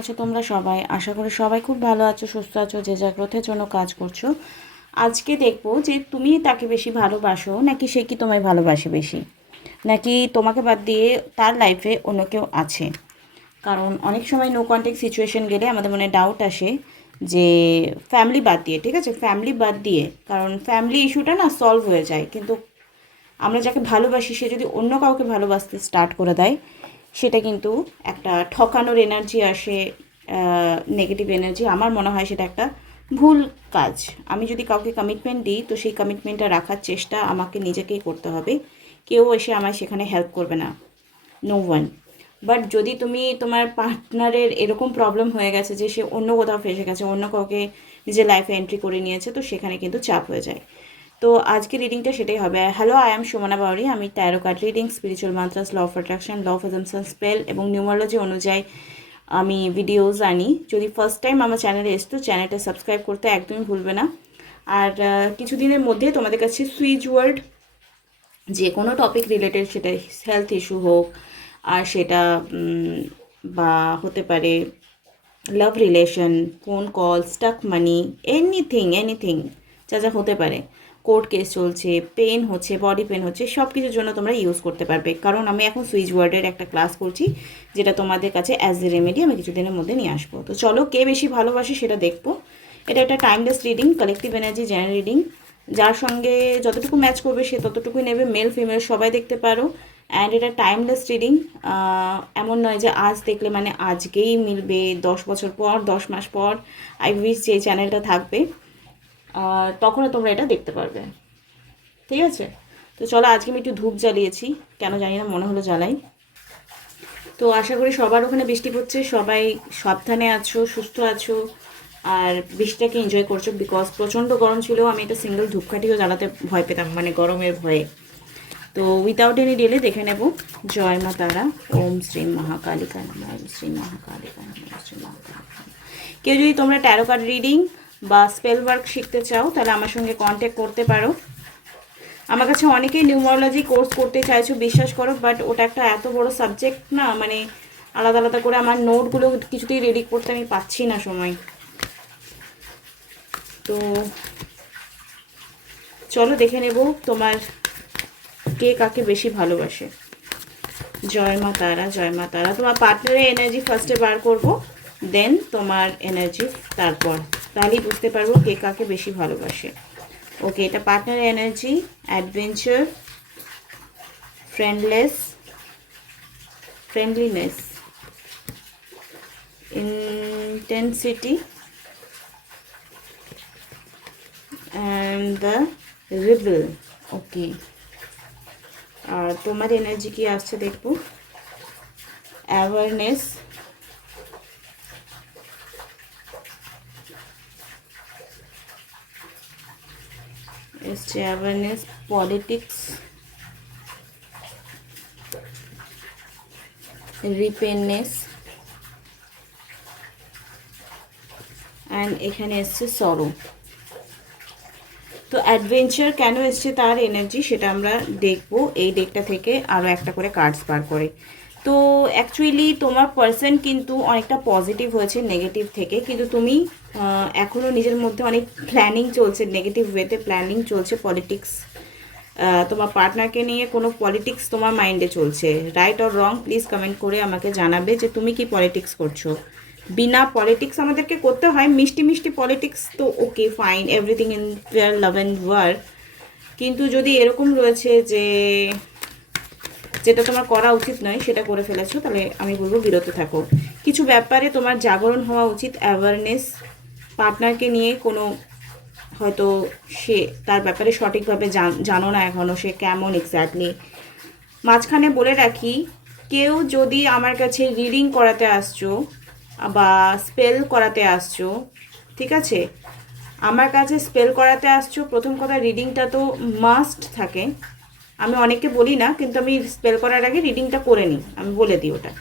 আছো তোমরা সবাই? আশা করি সবাই খুব ভালো আছো, সুস্থ আছো, যে যা গ্রোথের জন্য কাজ করছো। আজকে দেখবো যে তুমি তাকে বেশি ভালোবাসো নাকি সে কি তোমায় ভালোবাসে বেশি, নাকি তোমাকে বাদ দিয়ে তার লাইফে অন্য কেউ আছে। কারণ অনেক সময় নো কন্ট্যাক্ট সিচুয়েশন গেলে আমাদের মনে ডাউট আসে যে ফ্যামিলি বাদ দিয়ে, ঠিক আছে, ফ্যামিলি বাদ দিয়ে, কারণ ফ্যামিলি ইস্যুটা না সলভ হয়ে যায়, কিন্তু আমরা যাকে ভালোবাসি সে যদি অন্য কাউকে ভালোবাসতে স্টার্ট করে দেয়, সেটা কিন্তু একটা ঠকানোর এনার্জি আসে, নেগেটিভ এনার্জি। আমার মনে হয় সেটা একটা ভুল কাজ। আমি যদি কাউকে কমিটমেন্ট দিই তো সেই কমিটমেন্টটা রাখার চেষ্টা আমাকে নিজেকেই করতে হবে, কেউ এসে আমায় সেখানে হেল্প করবে না, নো ওয়ান। বাট যদি তুমি তোমার পার্টনারের এরকম প্রবলেম হয়ে গেছে যে সে অন্য কোথাও ফেসে গেছে, অন্য কাউকে নিজের লাইফে এন্ট্রি করে নিয়েছে, তো সেখানে কিন্তু চাপ হয়ে যায়। তো আজকে রিডিংটা সেটাই হবে। Hello, I am Sumana Bauri. আমি tarot card reading, spiritual mantras, law of attraction, law of assumption, spell এবং নিউমারোলজি অনুযায়ী আমি ভিডিওস আনি। যদি ফার্স্ট টাইম আমার চ্যানেলে এসতো, চ্যানেলটা সাবস্ক্রাইব করতে একদমই ভুলবে না। আর কিছুদিনের মধ্যে তোমাদের কাছে সুইচ ওয়ার্ড, যে কোনো টপিক রিলেটেড, সেটা হেলথ ইস্যু হোক, আর সেটা বা হতে পারে love relation, phone call, stuck money, anything anything, যা যা হতে পারে, কোর্ট কেস চলছে, পেন হচ্ছে, বডি পেন হচ্ছে, সব কিছুর জন্য তোমরা ইউজ করতে পারবে। কারণ আমি এখন সুইচ ওয়ার্ডের একটা ক্লাস করছি, যেটা তোমাদের কাছে অ্যাজ এ রেমেডি আমি কিছুদিনের মধ্যে নিয়ে আসবো। তো চলো, কে বেশি ভালোবাসে সেটা দেখবো। এটা একটা timeless reading, collective energy general reading. যার সঙ্গে যতটুকু ম্যাচ করবে সে ততটুকুই নেবে, মেল ফিমেল সবাই দেখতে পারো। অ্যান্ড এটা টাইমলেস রিডিং, এমন নয় যে আজ দেখলে মানে আজকেই মিলবে, 10 বছর পর, 10 মাস পর। আই উইশ যে চ্যানেলটা থাকবে তখনও তোমরা এটা দেখতে পারবে, ঠিক আছে। তো চলো, আজকে আমি একটু ধূপ জ্বালিয়েছি, কেন জানি না, মনে হলো জ্বালাই। তো আশা করি সবার ওখানে বৃষ্টি পড়ছে, সবাই সাবধানে আছো, সুস্থ আছো, আর বৃষ্টিটাকে এনজয় করছো। বিকজ প্রচণ্ড গরম ছিল, আমি এটা সিঙ্গেল ধূপকাঠিও জ্বালাতে ভয় পেতাম, মানে গরমের ভয়ে। তো উইথাউট এনি ডিলে দেখে নেব। জয় মা তারা, ওম শ্রী মহাকালিকা নমঃ, ওম শ্রী মহাকালিকা নমঃ, ওম শ্রী মহাকালিকা নমঃ। কেউ যদি তোমরা ট্যারো কার্ড রিডিং বা স্পেল ওয়ার্ক শিখতে চাও, তাহলে আমার সঙ্গে কন্ট্যাক্ট করতে পারো। আমার কাছে অনেকেই নিউমারোলজি কোর্স করতে চাইছো, বিশ্বাস করো, বাট ওটা একটা এত বড় সাবজেক্ট না, মানে আলাদা আলাদা করে আমার নোটগুলো কিছুতেই রেডি করতে আমি পাচ্ছি না সময়। তো চলো দেখে নেব তোমার কে কাকে বেশি ভালোবাসে। জয় মা তারা, জয় মা তারা। তোমার পার্টনারের এনার্জি ফার্স্টে বার করব, দেন তোমার এনার্জি তারপর, তাহলেই বুঝতে পারবো কে কাকে বেশি ভালোবাসে। ওকে, এটা পার্টনারের energy, adventure, friendliness, intensity and the rebel. Okay, আর তোমার এনার্জি কি আসছে দেখবো। অ্যাওয়ারনেস, এসছে অ্যাওয়ারনেস, পলিটিক্স, রিপেননেস, অ্যান্ড এখানে এসছে সরো। তো অ্যাডভেঞ্চার কেন এসছে তার এনার্জি সেটা আমরা দেখব এই ডেকটা থেকে, আরও একটা করে কার্ডস বার করে। তো অ্যাকচুয়ালি তোমার পার্সন কিন্তু অনেকটা পজিটিভ হয়েছে নেগেটিভ থেকে, কিন্তু তুমি এখনও নিজের মধ্যে অনেক প্ল্যানিং চলছে, নেগেটিভ ওয়েতে প্ল্যানিং চলছে, পলিটিক্স, তোমার পার্টনারকে নিয়ে কোনো পলিটিক্স তোমার মাইন্ডে চলছে। Right or wrong, please comment করে আমাকে জানাবে যে তুমি কি পলিটিক্স করছো। বিনা পলিটিক্স আমাদেরকে করতে হয়, মিষ্টি মিষ্টি পলিটিক্স তো okay fine, everything in fair love and war, কিন্তু যদি এরকম রয়েছে যে যেটা তোমার করা উচিত নয় সেটা করে ফেলেছো, তাহলে আমি বলবো বিরত থাকো। কিছু ব্যাপারে তোমার জাগরণ হওয়া উচিত, অ্যাওয়ারনেস। পার্টনারকে নিয়ে কোনো হয়তো সে তার ব্যাপারে সঠিকভাবে জানো না এখনও, সে কেমন এক্স্যাক্টলি। মাঝখানে বলে রাখি, কেউ যদি আমার কাছে রিডিং করাতে আসছো বা স্পেল করাতে আসছো, ঠিক আছে, আমার কাছে স্পেল করাতে আসছো, প্রথম কথা রিডিংটা তো মাস্ট থাকে। আমি অনেককে বলি না, কিন্তু আমি স্পেল করার আগে রিডিংটা করে নিই, আমি বলে দিই ওটা।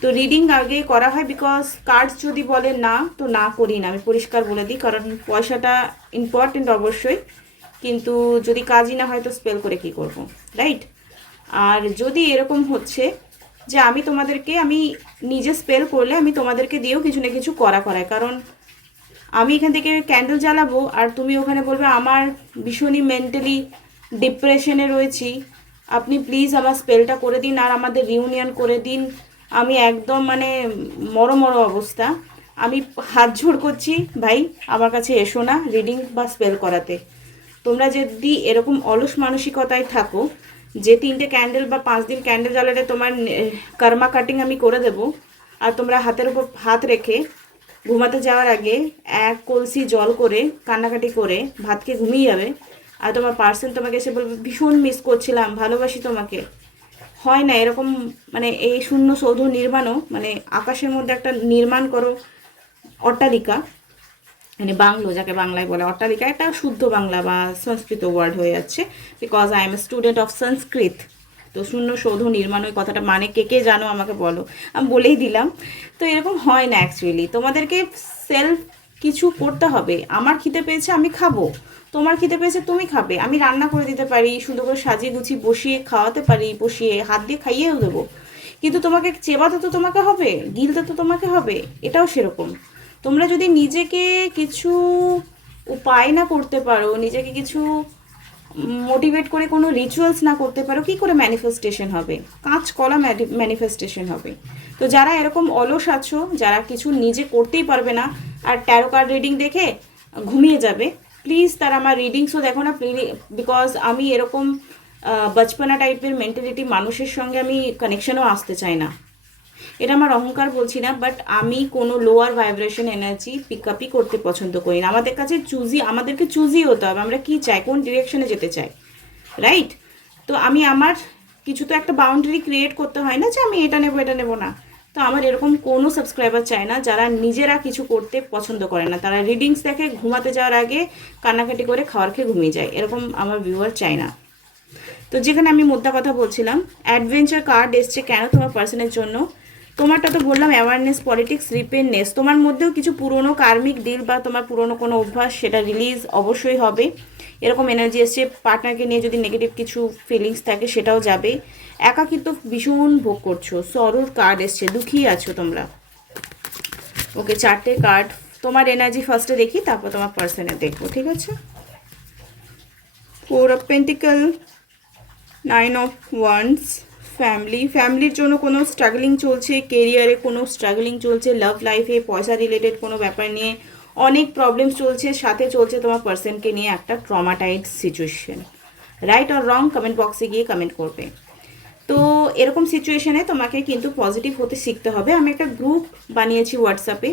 তো রিডিং আগে করা হয়, বিকজ কার্ডস যদি বলে না তো না করি না, আমি পরিষ্কার বলে দিই, কারণ পয়সাটা ইম্পর্টেন্ট অবশ্যই, কিন্তু যদি কাজই না হয় তো স্পেল করে কি করব, রাইট। আর যদি এরকম হচ্ছে যে আমি তোমাদেরকে আমি নিজে স্পেল করলে আমি তোমাদেরকে দিয়েও কিছু না কিছু করায়, কারণ আমি এখান থেকে ক্যান্ডেল জ্বালাবো আর তুমি ওখানে বলবে আমার ভীষণই মেন্টালি ডিপ্রেশনে রয়েছি, আপনি প্লিজ আমার স্পেলটা করে দিন আর আমাদের রিউনিয়ন করে দিন। আমি একদম মানে মরো অবস্থা। আমি হাত জোড় করছি ভাই, আমার কাছে এসো না রিডিং বা স্পেল করাতে। তোমরা যদি এরকম অলস মানসিকতায় থাকো যে 3টে ক্যান্ডেল বা 5 দিন ক্যান্ডেল জ্বালালে তোমার কর্মা কাটিং আমি করে দেবো, আর তোমরা হাতের উপর হাত রেখে ঘুমাতে যাওয়ার আগে 1 কলসি জল করে কান্নাকাটি করে ভাত খেয়ে ঘুমিয়ে যাবে, আর তোমার পার্সন তোমাকে এসে বলবে ভীষণ মিস করছিলাম, ভালোবাসি তোমাকে। হয় না এরকম, মানে এই শূন্য সৌধ নির্মাণও, মানে আকাশের মধ্যে একটা নির্মাণ করো অট্টালিকা, মানে বাংলো যাকে বাংলায় বলে অট্টালিকা, একটা শুদ্ধ বাংলা বা সংস্কৃত ওয়ার্ড হয়ে যাচ্ছে, because I am a student of Sanskrit. তো শূন্য সৌধ নির্মাণ ওই কথাটা মানে কে জানো আমাকে বলো, আমি বলেই দিলাম। তো এরকম হয় না অ্যাকচুয়ালি, তোমাদেরকে সেলফ কিছু করতে হবে। আমার খিদে পেয়েছে আমি খাবো, তোমার খিদে পেয়েছে তুমি খাবে, আমি রান্না করে দিতে পারি, সুন্দর করে সাজিয়ে গুছিয়ে বসিয়ে খাওয়াতে পারি, বসিয়ে হাত দিয়ে খাইয়েও দেবো, কিন্তু তোমাকে চেবাতে তো তোমাকে হবে, গিলতে তো তোমাকে হবে। এটাও সেরকম, তোমরা যদি নিজেকে কিছু উপায় না করতে পারো, নিজেকে কিছু মোটিভেট করে কোনো রিচুয়ালস না করতে পারো, কি করে ম্যানিফেস্টেশন হবে? কাঁচকলা ম্যানিফেস্টেশন হবে। তো যারা এরকম অলস আছো, যারা কিছু নিজে করতেই পারবে না আর ট্যারো কার্ড রিডিং দেখে ঘুমিয়ে যাবে, প্লিজ তারা আমার রিডিংসও দেখো না, বিকজ আমি এরকম বচপনা টাইপের মেন্টালিটি মানুষের সঙ্গে আমি কানেকশনও আসতে চাই না। এটা আমার অহংকার বলছি না, বাট আমি কোনো লোয়ার ভাইব্রেশন এনার্জি পিক আপই করতে পছন্দ করি না। আমাদের কাছে আমাদেরকে চুজি হতে হবে, আমরা কি চাই, কোন ডিরেকশনে যেতে চাই, রাইট? তো আমি আমার কিছু তো একটা বাউন্ডারি ক্রিয়েট করতে হয় না, যে আমি এটা নেবো না। তো আমার এরকম কোনো সাবস্ক্রাইবার চাই না যারা নিজেরা কিছু করতে পছন্দ করে না, তারা রিডিংস দেখে ঘুমাতে যাওয়ার আগে কান্নাকাটি করে খাওয়ার খেয়ে ঘুমিয়ে যায়, এরকম আমার ভিউয়ার চাই না। তো যেখানে আমি মোদ্দা কথা বলছিলাম, অ্যাডভেঞ্চার কার্ড এসছে কেন তোমার পার্সনের জন্য। তোমারটা তো বললাম অ্যাওয়ারনেস, পলিটিক্স, রিপেননেস। তোমার মধ্যেও কিছু পুরনো কার্মিক ডিল বা তোমার পুরনো কোনো অভ্যাস সেটা রিলিজ অবশ্যই হবে, এরকম এনার্জি এসছে। পার্টনারকে নিয়ে যদি নেগেটিভ কিছু ফিলিংস থাকে সেটাও যাবে। একাকিত্ব ভীষণ ভোগ করছো, সরোর কার্ড এসছে, দুঃখী আছো তোমরা। ওকে, 4টে কার্ড। তোমার এনার্জি ফার্স্টে দেখি, তারপর তোমার পার্সনের দেখবো, ঠিক আছে? 4 অফ পেন্টিকল, 9 অফ ওয়ান্ডস, ফ্যামিলির জন্য কোনো স্ট্রাগলিং চলছে, কেরিয়ারে কোনো স্ট্রাগলিং চলছে, লাভ লাইফে পয়সা রিলেটেড কোনো ব্যাপার নিয়ে অনেক প্রবলেমস চলছে, সাথে চলছে তোমার পার্সনকে নিয়ে একটা ট্রমাটাইড সিচুয়েশন। রাইট আর রং কমেন্ট বক্সে গিয়ে কমেন্ট করবে। তো এরকম সিচুয়েশনে তোমাকে কিন্তু পজিটিভ হতে শিখতে হবে। আমি একটা গ্রুপ বানিয়েছি হোয়াটসঅ্যাপে,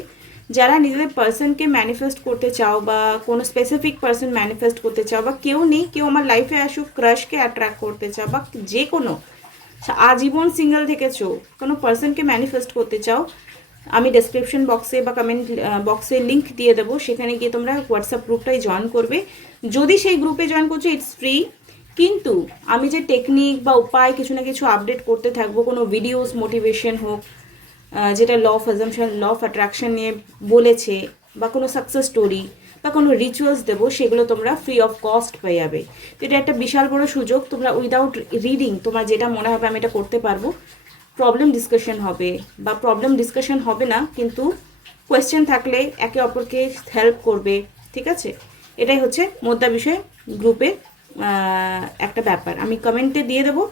যারা নিজেদের পার্সনকে ম্যানিফেস্ট করতে চাও বা কোনো স্পেসিফিক পার্সন ম্যানিফেস্ট করতে চাও, বা কেউ নেই, কেউ আমার লাইফে আসুক, ক্রাশকে অ্যাট্রাক্ট করতে চাও, বা যে কোনো আজীবন সিঙ্গেল থেকেছো, কোনো পার্সনকে ম্যানিফেস্ট করতে চাও, আমি ডেসক্রিপশন বক্সে বা কমেন্ট বক্সে লিঙ্ক দিয়ে দেবো, সেখানে গিয়ে তোমরা হোয়াটসঅ্যাপ গ্রুপটাই জয়েন করবে। যদি সেই গ্রুপে জয়েন করছো ইটস ফ্রি, কিন্তু আমি যে টেকনিক বা উপায় কিছু না কিছু আপডেট করতে থাকবো, কোনো ভিডিওস মোটিভেশন হোক, যেটা law of assumption, law of attraction নিয়ে বলেছে, বা কোনো সাকসেস স্টোরি বা কোনো রিচুয়ালস দেবো, সেগুলো তোমরা ফ্রি অফ কস্ট পেয়ে যাবে। তো এটা একটা বিশাল বড় সুযোগ। তোমরা উইদাউট রিডিং তোমার যেটা মনে হবে আমি এটা করতে পারবো, প্রবলেম ডিসকাশন হবে, বা প্রবলেম ডিসকাশন হবে না কিন্তু কোয়েশ্চেন থাকলে একে অপরকে হেল্প করবে, ঠিক আছে? এটাই হচ্ছে মোদ্দা বিষয় গ্রুপে একটা ব্যাপার। আমি কমেন্টে দিয়ে দেবো,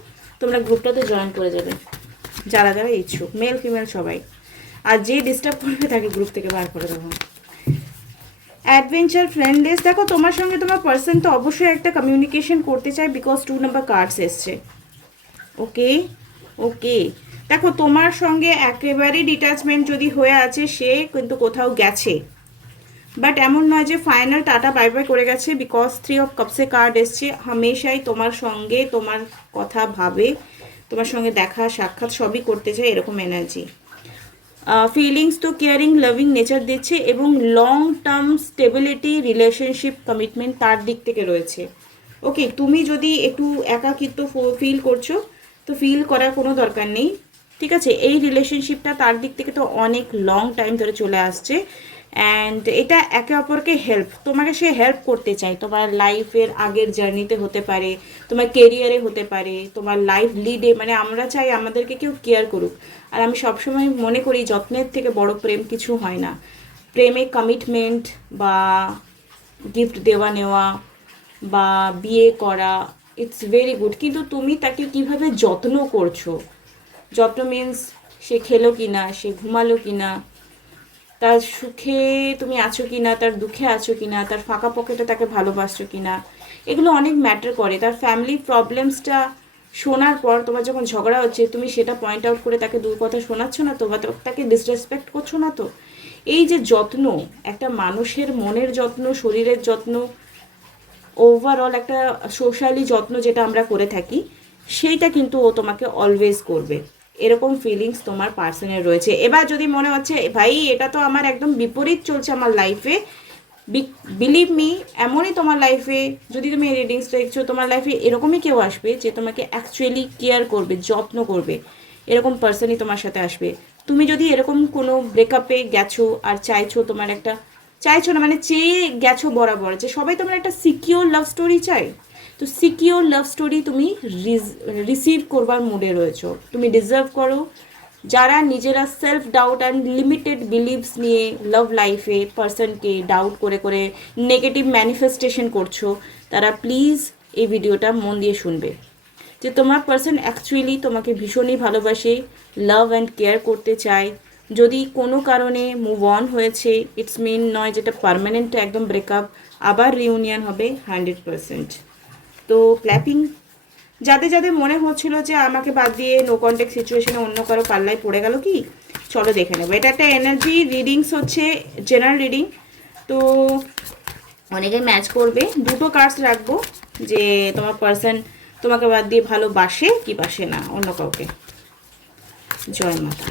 তোমরা গ্রুপটাতে জয়েন করে যাবে যারা যারা ইচ্ছুক, মেল ফিমেল সবাই। আর যে ডিস্টার্ব করবে তাকে গ্রুপ থেকে বার করে দেবো। অ্যাডভেঞ্চার, ফ্রেন্ডলেস, দেখো তোমার সঙ্গে তোমার পার্সন তো অবশ্যই একটা কমিউনিকেশন করতে চায়, বিকজ 2 নাম্বার কার্ডস এসছে। ওকে ওকে, দেখো তোমার সঙ্গে একেবারেই ডিট্যাচমেন্ট যদি হয়ে আছে, সে কিন্তু কোথাও গেছে, বাট এমন নয় যে ফাইনাল টাটা বাই বাই করে গেছে, বিকজ 3 অফ কাপসে কার্ড এসছে। হামেশাই তোমার সঙ্গে তোমার কথা ভাবে, তোমার সঙ্গে দেখা সাক্ষাৎ সবই করতে চায়, এরকম এনার্জি। ফিলিংস তো কেয়ারিং, লাভিং নেচার দিচ্ছে, এবং long term stability, relationship, commitment তার দিক থেকে রয়েছে। ওকে, তুমি যদি একটু একাকিত্ব ফিল করছো, তো ফিল করার কোনো দরকার নেই, ঠিক আছে? এই রিলেশনশিপটা তার দিক থেকে তো অনেক লং টাইম ধরে চলে আসছে, অ্যান্ড এটা একে অপরকে তোমাকে সে হেল্প করতে চায়, তোমার লাইফের আগের জার্নিতে হতে পারে, তোমার কেরিয়ারে হতে পারে, তোমার লাইফ লিডে, মানে আমরা চাই আমাদেরকে কেউ কেয়ার করুক। আর আমি সবসময় মনে করি যত্নের থেকে বড় প্রেম কিছু হয় না। প্রেমে কমিটমেন্ট বা গিফট দেওয়া নেওয়া বা বিয়ে করা, ইটস ভেরি গুড, কিন্তু তুমি তাকে কিভাবে যত্ন করছো। যত্ন মিন্স সে খেলো কি না, সে ঘুমালো কি না, তার সুখে তুমি আছো কি না, তার দুঃখে আছো কি না, তার ফাঁকা পকেটে তাকে ভালোবাসছো কি না, এগুলো অনেক ম্যাটার করে। তার ফ্যামিলি প্রবলেমসটা শোনার পর তোমার যখন ঝগড়া হচ্ছে, তুমি সেটা পয়েন্ট আউট করে তাকে দু কথা শোনাচ্ছ না তো, বা তাকে ডিসরেসপেক্ট করছো না তো। এই যে যত্ন, একটা মানুষের মনের যত্ন, শরীরের যত্ন, ওভারঅল একটা সোশ্যালি যত্ন যেটা আমরা করে থাকি, সেইটা কিন্তু ও তোমাকে অলওয়েজ করবে। এরকম ফিলিংস তোমার পার্সনের রয়েছে। এবার যদি মনে হচ্ছে ভাই এটা তো আমার একদম বিপরীত চলছে আমার লাইফে, বিলিভ মি, এমনই তোমার লাইফে, যদি তুমি এই রিডিংস দেখছো, তোমার লাইফে এরকমই কেউ আসবে যে তোমাকে অ্যাকচুয়ালি কেয়ার করবে, যত্ন করবে। এরকম পার্সনই তোমার সাথে আসবে। তুমি যদি এরকম কোনো ব্রেকআপে গেছো আর চাইছো তোমার একটা, চাইছো না মানে চেয়ে গেছো বরাবর যে সবাই তোমার একটা সিকিওর লাভ স্টোরি চাই, তো সিকিওর লাভ স্টোরি তুমি রিসিভ করবার মুডে রয়েছো, তুমি ডিজার্ভ করো। যারা নিজেরা self doubt and limited believes নিয়ে লাভ লাইফে পার্সনকে ডাউট করে করে নেগেটিভ ম্যানিফেস্টেশন করছো, তারা প্লিজ এই ভিডিওটা মন দিয়ে শুনবে। যে তোমার পার্সন অ্যাকচুয়ালি তোমাকে ভীষণই ভালোবাসে, লাভ অ্যান্ড কেয়ার করতে চায়। যদি কোনো কারণে মুভ অন হয়েছে, ইটস মিন নয় যেটা পারমানেন্ট একদম ব্রেকআপ, আবার রিউনিয়ন হবে 100%। তো ক্ল্যাপিং, যাদের যাদের মনে হচ্ছিল যে আমাকে বাদ দিয়ে নো কন্ট্যাক্ট সিচুয়েশনে অন্য কারো পাল্লায় পড়ে গেল কি, চলো দেখে নেবো। এটা একটা এনার্জি রিডিংস হচ্ছে, জেনারেল রিডিং, তো অনেকে ম্যাচ করবে। দুটো কার্ডস রাখবো যে তোমার পার্সন তোমাকে বাদ দিয়ে ভালোবাসে কি বাসে না অন্য কাউকে। জয় মাতা।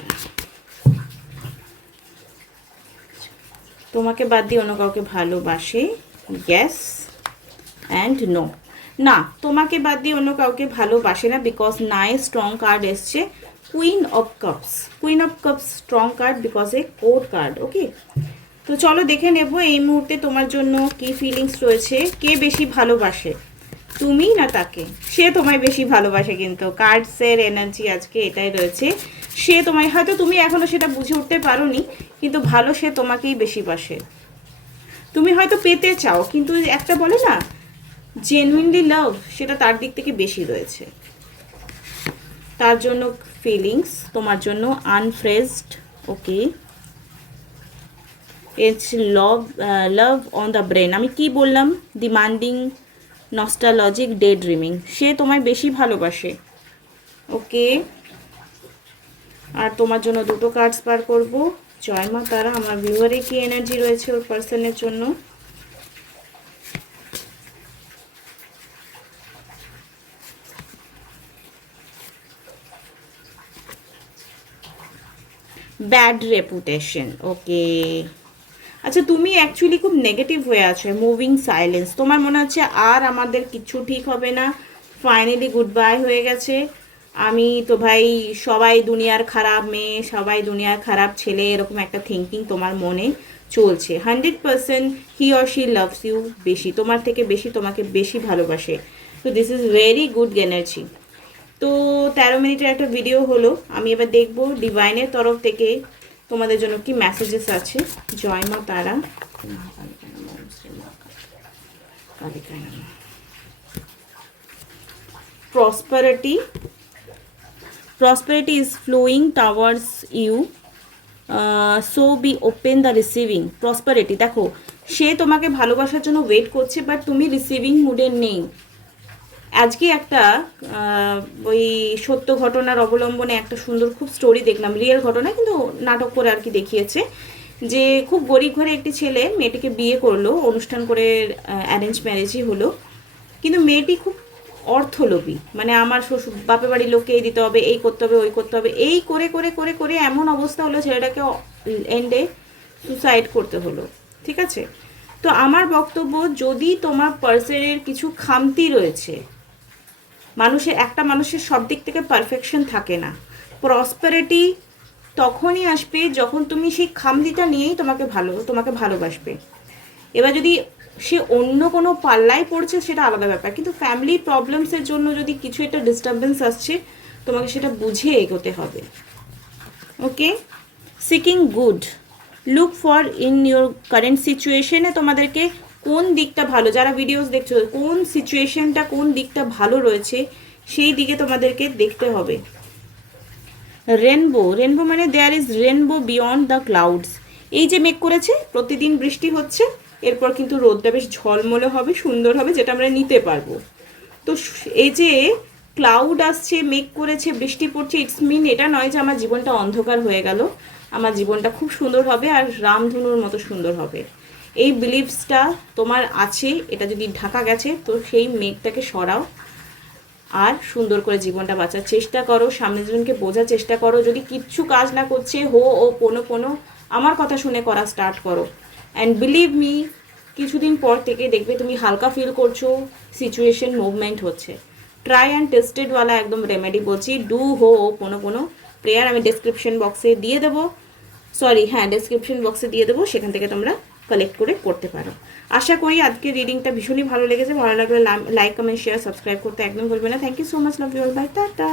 তোমাকে বাদ দিয়ে অন্য কাউকে ভালোবাসে, ইয়েস অ্যান্ড নো। না, তোমাকে বাদ দিয়ে অন্য কাউকে ভালোবাসে না, বিকজ নাই স্ট্রং কার্ড এসছে, queen of cups. Queen of cups strong card because a court card. Okay, তো চলো দেখে নেব এই মুহূর্তে তোমার জন্য কি ফিলিংস রয়েছে। কে বেশি ভালোবাসে, তুমি না তাকে? সে তোমায় বেশি ভালোবাসে, কিন্তু কার্ডসের এনার্জি আজকে এটাই রয়েছে। সে তোমায়, হয়তো তুমি এখনো সেটা বুঝে উঠতে পারোনি, কিন্তু ভালো সে তোমাকেই বেশি বাসে। তুমি হয়তো পেতে চাও, কিন্তু একটা বলে না জেনুইনলি লাভ, সেটা তার দিক থেকে বেশি রয়েছে। তার জন্য ফিলিংস তোমার জন্য unfazed. Okay, it's love on the brain. আমি কি বললাম? Demanding, nostalgic, daydreaming. সে তোমায় বেশি ভালোবাসে। ওকে, আর তোমার জন্য দুটো কার্ডস বার করবো। জয় মা তারা। আমার ভিউয়ারে কি এনার্জি রয়েছে ওর পার্সনের জন্য? Bad reputation. ওকে, আচ্ছা তুমি অ্যাকচুয়ালি খুব নেগেটিভ হয়ে আছো, মুভিং সাইলেন্স। তোমার মনে হচ্ছে আর আমাদের কিছু ঠিক হবে না, ফাইনালি গুড বাই হয়ে গেছে। আমি তো ভাই সবাই দুনিয়ার খারাপ মেয়ে, সবাই দুনিয়ার খারাপ ছেলে, এরকম একটা থিঙ্কিং তোমার মনে চলছে। 100% he or she loves you বেশি, তোমার থেকে বেশি, তোমাকে বেশি ভালোবাসে। তো this is very good energy. তো 13 মিনিটের একটা ভিডিও হলো। আমি এবার দেখব ডিভাইনের তরফ থেকে তোমাদের জন্য কি মেসেজেস আছে। জয় মা Tara. Prosperity, prosperity is flowing towards you, so be open the receiving. Prosperity, দেখো সে তোমাকে ভালোবাসার জন্য ওয়েট করছে, বাট তুমি রিসিভিং মুডে নেই। আজকে একটা ওই সত্য ঘটনার অবলম্বনে একটা সুন্দর খুব স্টোরি দেখলাম, রিয়েল ঘটনা কিন্তু নাটক করে আর কি দেখিয়েছে, যে খুব গরিব ঘরে একটি ছেলে মেয়েটিকে বিয়ে করলো, অনুষ্ঠান করে অ্যারেঞ্জ ম্যারেজই হলো, কিন্তু মেয়েটি খুব অর্থলোভী, মানে আমার শ্বশুর বাপের বাড়ির লোককে এই দিতে হবে, এই করতে হবে, ওই করতে হবে, এই করে করে করে করে এমন অবস্থা হলো ছেলেটাকে এন্ডে সুসাইড করতে হলো। ঠিক আছে, তো আমার বক্তব্য, যদি তোমার পার্সনের কিছু খামতি রয়েছে, মানুষের, একটা মানুষের সব দিক থেকে পারফেকশন থাকে না, প্রসপারিটি তখনই আসবে যখন তুমি সেই খামতিটা নিয়েই তোমাকে ভালোবাসবে। এবার যদি সে অন্য কোনো পাল্লায় পড়ছে সেটা আলাদা ব্যাপার, কিন্তু ফ্যামিলি প্রবলেমসের জন্য যদি কিছু একটা ডিস্টারবেন্স আসছে তোমাকে সেটা বুঝে এগোতে হবে। Okay, seeking good, look for in your current সিচুয়েশনে তোমাদেরকে কোন দিকটা ভালো, যারা ভিডিওস দেখছো কোন সিচুয়েশনটা কোন দিকটা ভালো রয়েছে সেই দিকে তোমাদেরকে দেখতে হবে। রেনবো, রেনবো মানে there is rainbow beyond the clouds. এই যে মেঘ করেছে, প্রতিদিন বৃষ্টি হচ্ছে, এরপর কিন্তু রোদটা বেশ ঝলমলে হবে, সুন্দর হবে, যেটা আমরা নিতে পারবো। তো এই যে ক্লাউড আসছে, মেঘ করেছে, বৃষ্টি পড়ছে, ইটস মিন এটা নয় যে আমার জীবনটা অন্ধকার হয়ে গেল, আমার জীবনটা খুব সুন্দর হবে আর রামধনুর মতো সুন্দর হবে। এই বিলিভসটা তোমার আছে, এটা যদি ঢাকা গেছে তো সেই মেঘটাকে সরাও আর সুন্দর করে জীবনটা বাঁচার চেষ্টা করো, সামনের জনকে বোঝার চেষ্টা করো। যদি কিচ্ছু কাজ না করছে, হো ও পোনো আমার কথা শুনে করা স্টার্ট করো, অ্যান্ড বিলিভ মি কিছুদিন পর থেকে দেখবে তুমি হালকা ফিল করছো, সিচুয়েশন মুভমেন্ট হচ্ছে। ট্রাই অ্যান্ড টেস্টেডওয়ালা একদম রেমেডি বলছি, ডু হো ও পোনো প্রেয়ার আমি ডেসক্রিপশন বক্সে দিয়ে দেবো, ডেসক্রিপশন বক্সে দিয়ে দেবো, সেখান থেকে তোমরা কালেক্ট করে করতে পারো। আশা করি আজকের রিডিংটা ভীষণই ভালো লেগেছে। ভালো লাগলে লাইক কমেন্ট শেয়ার সাবস্ক্রাইব করতে একদম ভুলবে না। Thank you so much, love you all, bye, tata.